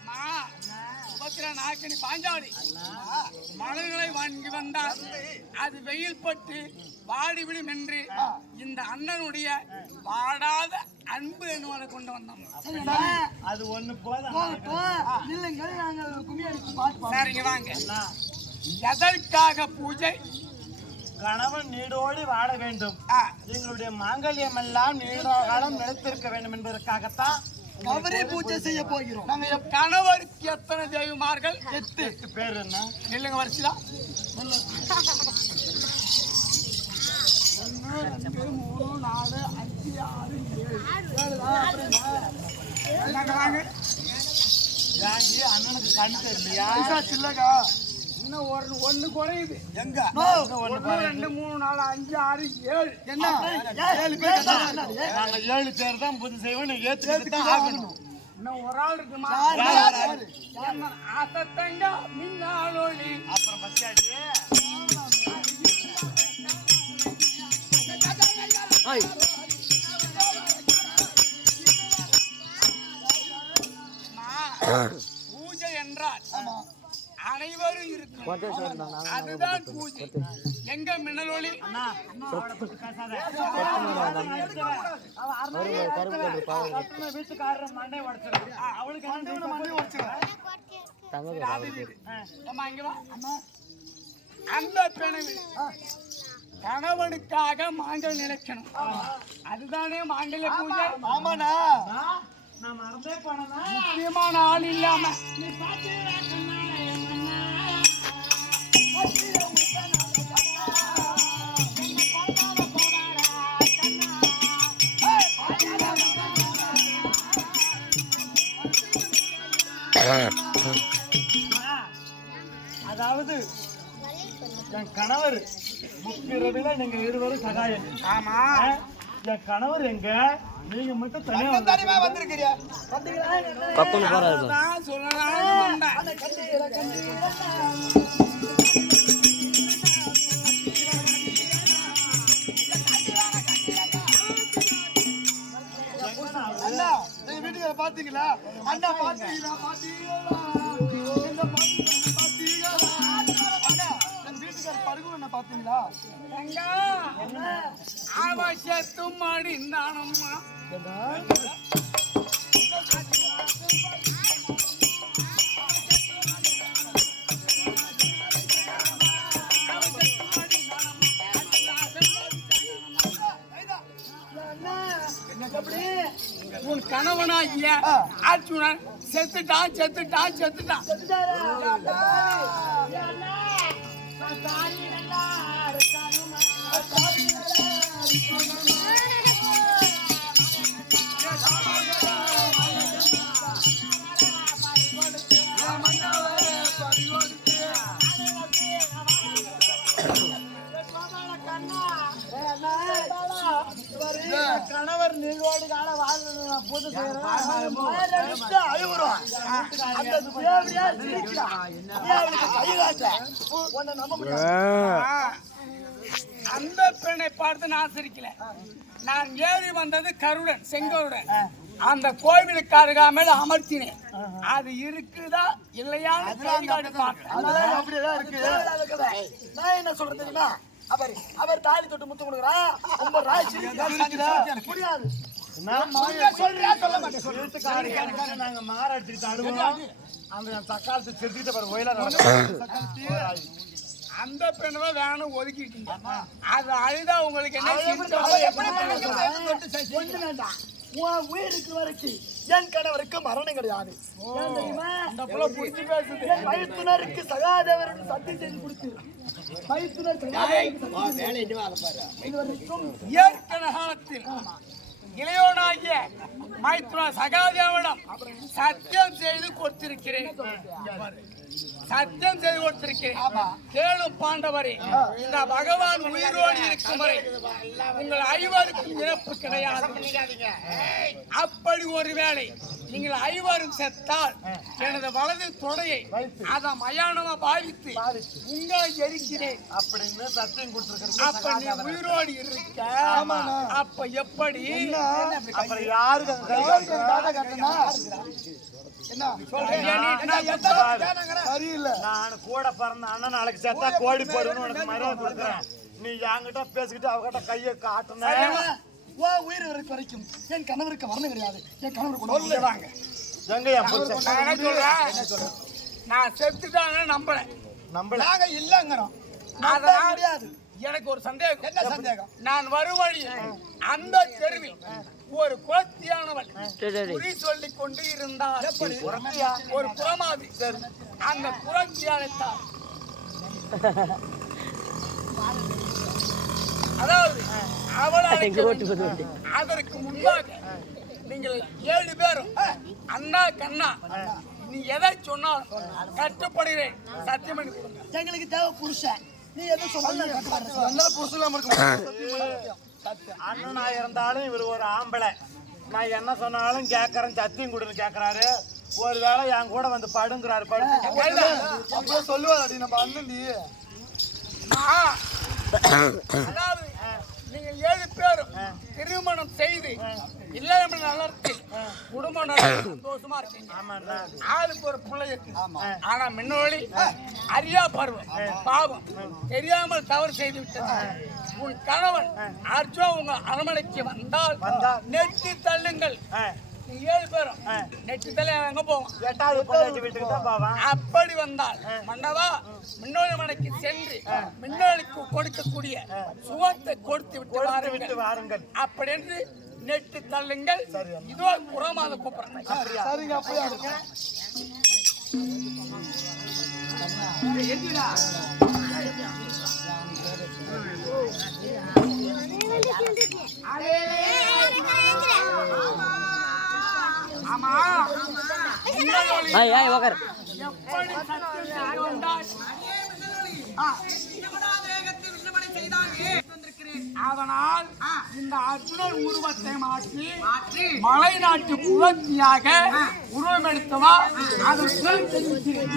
அம்மா, சுபத்திரா நாயக்கனி பாஞ்சாலி மலர்களை வாங்கி வந்தால் அது வெயில் பட்டு வாடி என்று இந்த அண்ணனுடைய வாடாத அன்பு என்னவனை கொண்டு வந்தோம். அது ஒண்ணு போதும். இல்லைங்கள் நாங்கள் கும்மி அடிச்சு பாட்டு சரிங்க வாங்க. எதற்காக பூஜை? கணவன் நீடோடி வாழ வேண்டும். எங்களுடைய மாங்கல்யம் எல்லாம் நீடாகாலம் நிலைத்திருக்க வேண்டும் என்பதற்காகத்தான் அவரே பூஜை செய்ய போகிறோம். நாங்க கணவருக்கு எத்தனை தெய்வமார்கள்? எட்டு. எட்டு பேர் என்ன? நில்லுங்க வரிசையா. மூணு நாலு அஞ்சு ஆறு ஏழு நாங்க வாங்க ஏங்கி அண்ணனுக்கு கண் தெரியலையா இல்லக்கா இன்னும் ஒரு ஒண்ணு குறையுது எங்க ஒண்ணு ரெண்டு மூணு நாலு அஞ்சு ஆறு ஏழு என்ன ஏழு பேர் நாங்க ஏழு பேர் தான் புது செய்வோம் நீங்க ஏத்துக்கிட்டு தான் ஆகணும் இன்னும் ஒரு ஆள் இருக்குமா யாரு, யாரு? அசத்தங்க மின்னாலொளி அப்புறம் பசியாடி பூஜை என்றால் அனைவரும் இருக்கும் அதுதான் பூஜை எங்க பேசாத. பக்கத்துல வீட்டுக்காரர் மண்டை உடைச்சிருக்கு. அவளுக்கு மண்டை வா. அந்த பிணவி கணவனுக்காக மாங்கல் நினைக்கணும் அதுதானே மாங்கல்ய பூஜை ஆமாண்ணா நான் மறந்தே போனேன்னா முக்கியமான ஆள் இல்லாம. அதாவது என் கணவர் முப்பிரவில நீங்க இருவரும் சகாயம். ஆமா. என் கணவர் எங்க? நீங்க மட்டும் தனியா வந்து வந்திருக்கிறியா எங்க வீட்டுக்கு பாத்தீங்களா? அண்ணா பாத்தீங்களா? பாத்தீங்களா? படுகு என்ன பாத்தீங்களா அவசியத்தும் அடிந்தானம்மா. உன் கணவனாகிய அர்ஜுனன் செத்துட்டான் செத்துட்டான் செத்துட்டான் கணவர் நீளோடு கால நான் பூஜை செய்யறேன் அந்த பெண்ணை பார்த்து நான் சிரிக்கல. நான் ஏறி வந்தது கருடன் செங்கருடன். அந்த கோவிலுக்கு அருகாமையில் அமர்த்தினேன். அது இருக்குதா இருக்கு. நான் என்ன சொல்றது தெரியுமா? அவர் அவர் தாலி தொட்டு முத்து கொடுக்குறா. ரொம்ப ராய்ச்சி முடியாது. நாங்க மாறாட்டிட்டு அழுவோம். அந்த தக்காளத்தை செத்துக்கிட்ட பாரு ஒயிலா நடக்கும் அந்த பெண்ணை வேணும் ஒதுக்கிட்டீங்க அது அழுதா உங்களுக்கு என்ன உயிருக்கு வரைக்கும் என் கணவருக்கு மரணம் கிடையாது. ஏன் தெரியுமா? இந்த புள்ள புடிச்சு பேசுது. என் மைத்துனருக்கு சகாதேவருக்கு சத்தி செய்து கொடுத்து. மைத்துனர் சகாதேவருக்கு சத்தியம் இளையோனாகிய மைத்ரா சகாதேவனிடம் சத்தியம் செய்து கொடுத்திருக்கிறேன். சத்தியம் செய்து கொடுத்திருக்கிறேன். கேளும் பாண்டவரே இந்த பகவான் உயிரோடு இருக்கும் வரை உங்கள் ஐவருக்கும் இறப்பு கிடையாது. அப்படி ஒருவேளை நீங்கள் ஐவரும் செத்தால் எனது வலது தொடையை அதை மயானமா பாவித்து உங்களை எரிக்கிறேன். அப்படின்னு சத்தியம் கொடுத்துருக்கீங்க அப்ப நீ உயிரோடு இருக்க. அப்ப எப்படி? அப்புறம் யாருக்கு நான் கூட பிறந்த அண்ணன் நாளைக்கு செத்தா கோடி போடுன்னு உனக்கு மரியாதை கொடுக்குறேன். நீ என்கிட்ட பேசிக்கிட்டு அவகிட்ட கையை காட்டுன. ஓ உயிர் வரைக்கும். என் கணவருக்கு மரணம் கிடையாது. என் கணவர் வாங்க. புருஷன்? நான் என்ன சொல்றேன்? நான் செத்துட்டாங்கன்னு நம்புறேன் நம்மள நாங்க இல்லங்கிறோம். அதனால் முடியாது. எனக்கு ஒரு சந்தேகம். என்ன சந்தேகம்? நான் வரும் வழியில் அந்த தெருவில் ஒரு குலத்தியானவள் குறி சொல்லிக் கொண்டு இருந்தால் ஒரு புறமாதி. அந்த புறத்தியானத்தால் அதாவது அவள். அதற்கு முன்பாக நீங்கள் ஏழு பேரும் அண்ணா கண்ணா நீ எதை சொன்னாலும் கட்டுப்படுகிறேன். சத்தியம் பண்ணி கொடுங்க. எங்களுக்கு தேவை புருஷன். நீ எது சொன்னாலும் புருஷன் அண்ணனா இருந்தாலும் இவர் ஒரு ஆம்பளை. நான் என்ன சொன்னாலும் கேட்கறேன் சத்தியம் கொடுன்னு கேட்கறாரு ஒருவேளை என் கூட வந்து படுங்கிறாரு படுத்து அப்படியே சொல்லுவாடி நம்ம அண்ணன் ஆ. அதாவது நீங்கள் ஏழு பேரும் திருமணம் செய்து இல்லறம் நலத்தில் குடும்பம் நடத்தி சந்தோஷமா இருக்கீங்க. ஆளுக்கு ஒரு பிள்ளை இருக்கு. ஆனா முன்னோடி அறியா பருவம் பாவம் தெரியாமல் தவறு செய்து விட்டது. உன் கணவன் அர்ஜுன் உங்க அரமனைக்கு வந்தால் வந்தால். நெட்டி தள்ளுங்கள். ஏழு பேரும் நெட்டி தள்ள எங்க போவோம் எட்டாவது வீட்டுக்கு தான் போவான் அப்படி வந்தால் மன்னவா மின்னோடி மனைக்கு சென்று மின்னோடிக்கு கொடுக்கக்கூடிய சுகத்தை கொடுத்து விட்டு விட்டு வாருங்கள். அப்படி என்று நெட்டு தள்ளுங்கள் இதோ புறமாத கூப்பிடுறேன். சரிங்க அப்படியே? ஆ. அதனால் இந்த அர்ஜுனன் உருவத்தை மாற்றி மலை நாட்டு புலத்தியாக உருவம் எடுத்தவா அதற்கு தெரிவிக்கிறேன்